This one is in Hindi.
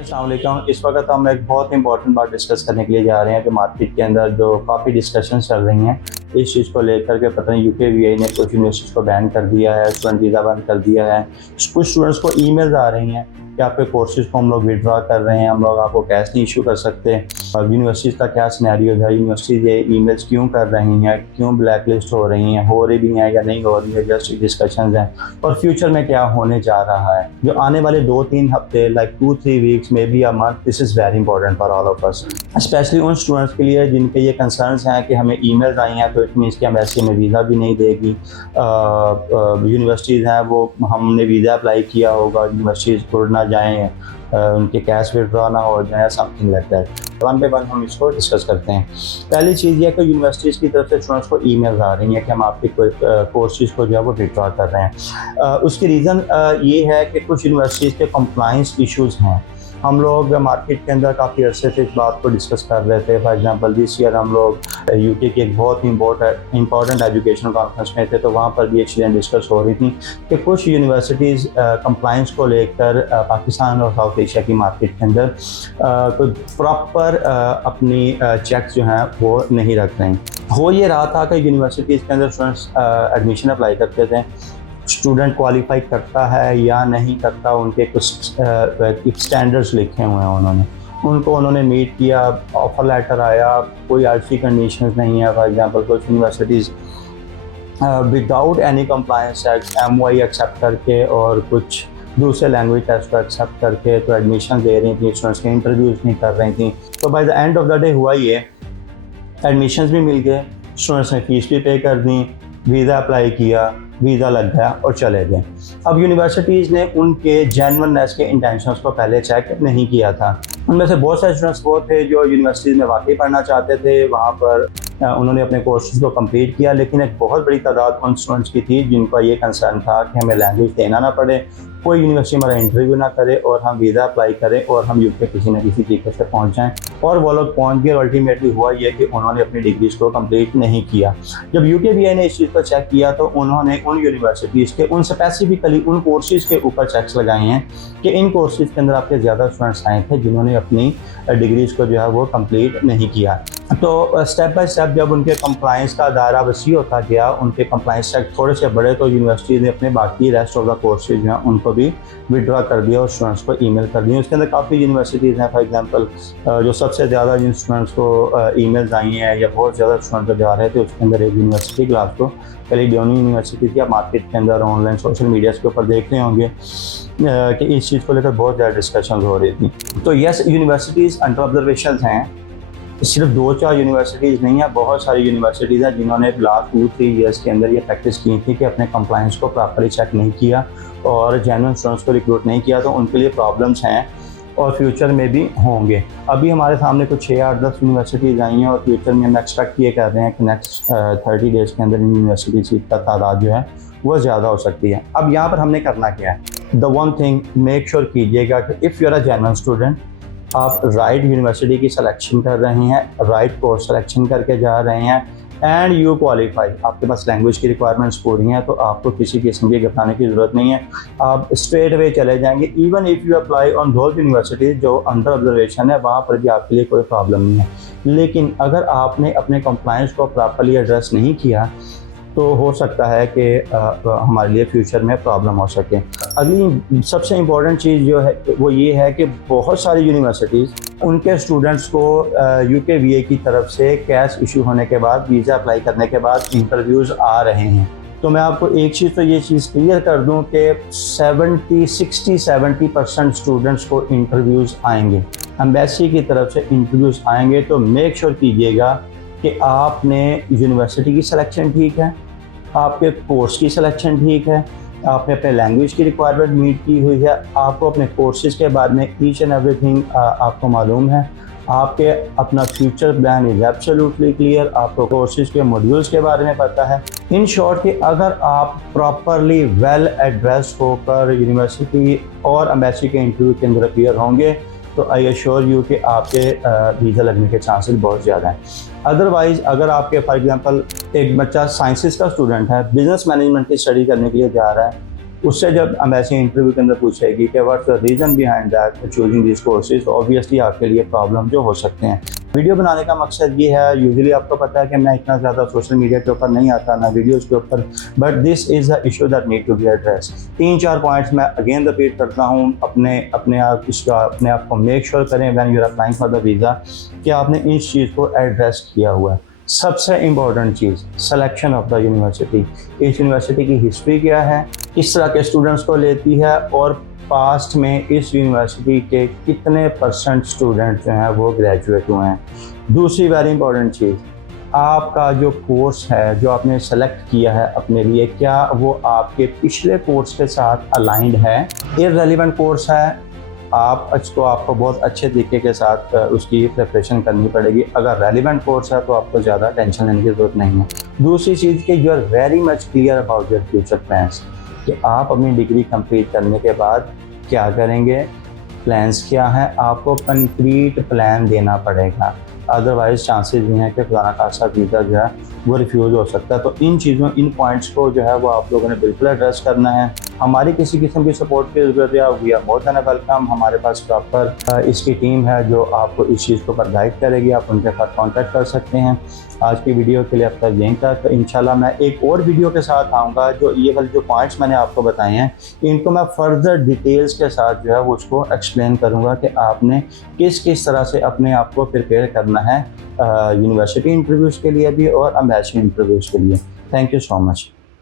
अस्सलाम वालेकुम। इस वक्त हम एक बहुत इंपॉर्टेंट बात डिस्कस करने के लिए जा रहे हैं कि मार्केट के अंदर जो काफ़ी डिस्कशन चल रही हैं इस चीज़ को लेकर के पता नहीं UKVI ने कुछ यूनिवर्सिटीज़ को बैन कर दिया है, स्टूडेंट वीज़ा बंद कर दिया है। कुछ स्टूडेंट्स को ईमेल्स आ रही हैं कि आपके कोर्सेज़ को हम लोग विड्रॉ कर रहे हैं, हम लोग आपको कैश नहीं इशू कर सकते। अब यूनिवर्सिटीज़ का क्या सिनेरियो है, यूनिवर्सिटीज़ ये ईमेल्स क्यों कर रही हैं, क्यों ब्लैक लिस्ट हो रही हैं, हो रही भी हैं या नहीं हो रही है, जस्ट डिस्कशंस हैं। और फ्यूचर में क्या होने जा रहा है जो आने वाले 2-3 हफ्ते लाइक 2-3 वीक्स में be a month, this is very important for all of us, specially उन स्टूडेंट्स के लिए जिनके ये कंसर्न्स हैं कि हमें ईमेल्स आई हैं तो इट मीन्स कि एम्बेसी हमें वीज़ा भी नहीं देगी। यूनिवर्सिटीज़ हैं वो हमने वीज़ा अप्लाई किया होगा, यूनिवर्सिटीज़ उड़ ना जाएँ, उनके कैश विड्रॉ ना हो जाए, something like that. One by one हम इसको डिस्कस करते हैं। पहली चीज़ ये है कि यूनिवर्सिटीज़ की तरफ से स्टूडेंट्स को ईमेल्स आ रही हैं कि हम आपके कोर्सेज़ को जो है वो विड्रॉ कर रहे हैं। उसकी रीज़न ये है कि कुछ यूनिवर्सिटीज़ के कंप्लाइंस इश्यूज़ हैं। हम लोग मार्केट के अंदर काफ़ी अरसे से इस बात को डिस्कस कर रहे थे। फॉर एग्जांपल दिस ईयर हम लोग UK की एक बहुत ही इंपॉर्टेंट एजुकेशनल कॉन्फ्रेंस में थे, तो वहाँ पर भी एक चीज़ें डिस्कस हो रही थी कि कुछ यूनिवर्सिटीज़ कंप्लाइंस को लेकर पाकिस्तान और साउथ एशिया की मार्केट के अंदर कोई प्रॉपर अपनी चेक्स जो हैं वो नहीं रख रहे हैं। हो ये रहा था कि यूनिवर्सिटीज़ के अंदर स्टूडेंट्स एडमिशन अप्लाई करते थे, स्टूडेंट क्वालिफाई करता है या नहीं करता, उनके कुछ स्टैंडर्ड्स लिखे हुए हैं, उन्होंने मीट किया, ऑफर लेटर आया, कोई ऐसी कंडीशंस नहीं है। फॉर एग्जांपल कुछ universities without any compliance MOI accept करके और कुछ दूसरे लैंग्वेज टेस्ट को एक्सेप्ट करके तो एडमिशन दे रही थी, स्टूडेंट्स के इंटरव्यूज़ नहीं कर रही थी। तो by the end of the day हुआ ये, एडमिशन्स भी मिल गए, स्टूडेंट्स ने फ़ीस भी पे कर दी, वीज़ा अप्लाई किया, वीज़ा लग गया और चले गए। अब यूनिवर्सिटीज़ ने उनके जेन्युइननेस के इंटेंशंस को पहले चेक नहीं किया था। उनमें से बहुत सारे स्टूडेंट्स वो थे जो यूनिवर्सिटीज़ में वाकई पढ़ना चाहते थे, वहाँ पर उन्होंने अपने कोर्सेज़ को कंप्लीट किया, लेकिन एक बहुत बड़ी तादाद उन स्टूडेंट्स की थी जिनका ये कंसर्न था कि हमें लैंग्वेज देना ना पड़े, कोई यूनिवर्सिटी हमारा इंटरव्यू ना करे और हम वीज़ा अप्लाई करें और हम UK किसी न किसी तरीके से पहुँच जाएँ। और वो लोग पहुँच गए और अल्टीमेटली हुआ ये कि उन्होंने अपनी डिग्रीज़ को कंप्लीट नहीं किया। जब UKVI ने इस चीज़ को चेक किया तो उन्होंने उन यूनिवर्सिटीज़ के उन स्पेसिफिकली उन कोर्सेज़ के ऊपर चेक्स लगाए हैं कि इन कोर्सेज़ के अंदर आपके ज़्यादा स्टूडेंट्स आए थे जिन्होंने अपनी डिग्रीज़ को जो है वो कंप्लीट नहीं किया। तो स्टेप बाय स्टेप जब उनके कंप्लाइंस का दायरा वसी होता गया, उनके कंप्लाइंस चेक थोड़े से बड़े, तो यूनिवर्सिटी ने अपने बाकी रेस्ट ऑफ द कोर्सेज जो हैं उनको भी विड्रॉ कर दिया और स्टूडेंट्स को ईमेल कर दिया। उसके अंदर काफ़ी यूनिवर्सिटीज़ हैं, फॉर एग्जांपल जो सबसे ज़्यादा जिन स्टूडेंट्स को ईमेल्स आई हैं या बहुत ज़्यादा स्टूडेंट जा रहे थे, उसके अंदर एक यूनिवर्सिटी ग्लासगो कैलिडोनिया यूनिवर्सिटी थी। आप मार्केट के अंदर ऑनलाइन सोशल मीडिया के ऊपर देख रहे होंगे कि इस चीज़ को लेकर बहुत ज़्यादा डिस्कशन हो रही थी। तो यस, यूनिवर्सिटीज़ अंडर ऑब्जर्वेशन हैं, सिर्फ 2-4 यूनिवर्सिटीज़ नहीं है, बहुत सारी यूनिवर्सिटीज़ हैं जिन्होंने लास्ट 2-3 ईयर्स के अंदर ये प्रैक्टिस की थी कि अपने कंप्लायंस को प्रॉपर्ली चेक नहीं किया और जेन्युइन स्टूडेंट्स को रिक्रूट नहीं किया, तो उनके लिए प्रॉब्लम्स हैं और फ्यूचर में भी होंगे। अभी हमारे सामने कुछ 6-8-10 यूनिवर्सिटीज़ आई हैं और फ्यूचर में हम एक्सपेक्ट ये कर रहे हैं कि नेक्स्ट 30 डेज़ के अंदर इन यूनिवर्सिटीज़ का तादाद जो है वो ज़्यादा हो सकती है। अब यहाँ पर हमने करना क्या है? The one thing, make sure कीजिएगा कि if you are a genuine student, आप राइट यूनिवर्सिटी की सिलेक्शन कर रहे हैं, राइट कोर्स सिलेक्शन करके जा रहे हैं एंड यू क्वालिफाई, आपके पास लैंग्वेज की रिक्वायरमेंट्स पूरी हैं, तो आपको किसी किस्म की घबराने की ज़रूरत नहीं है, आप स्ट्रेट अवे चले जाएंगे। Even if you apply on those universities जो अंडर ऑब्जर्वेशन है, वहाँ पर भी आपके लिए कोई प्रॉब्लम नहीं है। लेकिन अगर आपने अपने कंप्लायंस को प्रॉपर्ली एड्रेस नहीं किया तो हो सकता है कि हमारे लिए फ्यूचर में प्रॉब्लम हो सके। अगली सबसे इम्पॉर्टेंट चीज़ जो है वो ये है कि बहुत सारी यूनिवर्सिटीज़ उनके स्टूडेंट्स को UKVI की तरफ से कैश इशू होने के बाद, वीज़ा अप्लाई करने के बाद इंटरव्यूज़ आ रहे हैं। तो मैं आपको एक चीज़ तो ये चीज़ क्लियर कर दूं कि 60-70% स्टूडेंट्स को इंटरव्यूज़ आएंगे, एम्बेसी की तरफ से इंटरव्यूज़ आएंगे। तो मेक श्योर कीजिएगा कि आपने यूनिवर्सिटी की सिलेक्शन ठीक है, आपके कोर्स की सिलेक्शन ठीक है, आपने अपने लैंग्वेज की रिक्वायरमेंट मीट की हुई है, आपको अपने कोर्सेज़ के बारे में ईच एंड एवरीथिंग आपको मालूम है, आपके अपना future plan is absolutely clear, आपको कोर्सेज़ के मॉड्यूल्स के बारे में पता है। इन शॉर्ट कि अगर आप प्रॉपरली वेल एड्रेस होकर यूनिवर्सिटी और एम्बेसी के इंटरव्यू के अंदर अपीयर होंगे तो आई एश्योर यू कि आपके वीज़ा लगने के चांसेस बहुत ज़्यादा हैं। अदरवाइज़ अगर आपके फॉर एग्जांपल एक बच्चा साइंसेस का स्टूडेंट है, बिज़नेस मैनेजमेंट की स्टडी करने के लिए जा रहा है, उससे जब एम्बेसी इंटरव्यू के अंदर पूछेगी कि what's the reason behind that choosing this courses, तो ऑब्वियसली आपके लिए प्रॉब्लम जो हो सकते हैं। वीडियो बनाने का मकसद ये है, यूजुअली आपको पता है कि मैं इतना ज़्यादा सोशल मीडिया के ऊपर नहीं आता, ना वीडियोज़ के ऊपर, but this is a issue that need to be address. 3-4 points मैं अगेन रिपीट करता हूँ, अपने आप को मेक श्योर करें when you are applying for the visa कि आपने इस चीज़ को एड्रेस किया हुआ है। सबसे important cheese, selection of the university. इस यूनिवर्सिटी की हिस्ट्री क्या है, किस तरह के स्टूडेंट्स को लेती है, और पास्ट में इस यूनिवर्सिटी के कितने % स्टूडेंट जो हैं वो ग्रेजुएट हुए हैं। दूसरी वेरी इंपॉर्टेंट चीज़, आपका जो कोर्स है जो आपने सेलेक्ट किया है अपने लिए, क्या वो आपके पिछले कोर्स के साथ अलाइंड है। इररेलेवेंट कोर्स है, आपको बहुत अच्छे तरीके के साथ उसकी प्रिपरेशन करनी पड़ेगी। अगर रेलिवेंट कोर्स है तो आपको ज़्यादा टेंशन लेने की ज़रूरत नहीं है। दूसरी चीज़ कि you are very much clear about your future plans, कि आप अपनी डिग्री कंप्लीट करने के बाद क्या करेंगे, प्लान्स क्या हैं, आपको कंक्रीट प्लान देना पड़ेगा। अदरवाइज़ चांसेस ये हैं कि फलाना खासा वीज़ा जो है वो रिफ्यूज़ हो सकता है। तो इन पॉइंट्स को जो है वो आप लोगों ने बिल्कुल एड्रेस करना है। हमारी किसी किस्म की सपोर्ट की ज़रूरत है, we are more than welcome. हमारे पास प्रॉपर इसकी टीम है जो आपको इस चीज़ के ऊपर गाइड करेगी, आप उनके साथ कांटेक्ट कर सकते हैं। आज की वीडियो के लिए अब तक यहीं तक। इंशाल्लाह मैं एक और वीडियो के साथ आऊँगा, जो ये वाले जो पॉइंट्स मैंने आपको बताए हैं इनको मैं फर्दर डिटेल्स के साथ जो है वो उसको एक्सप्लेन करूँगा कि आपने किस तरह से अपने आप को प्रिपेयर करना है यूनिवर्सिटी इंटरव्यूज़ के लिए भी और एम्बेसी इंटरव्यूज़ के लिए। Thank you so much.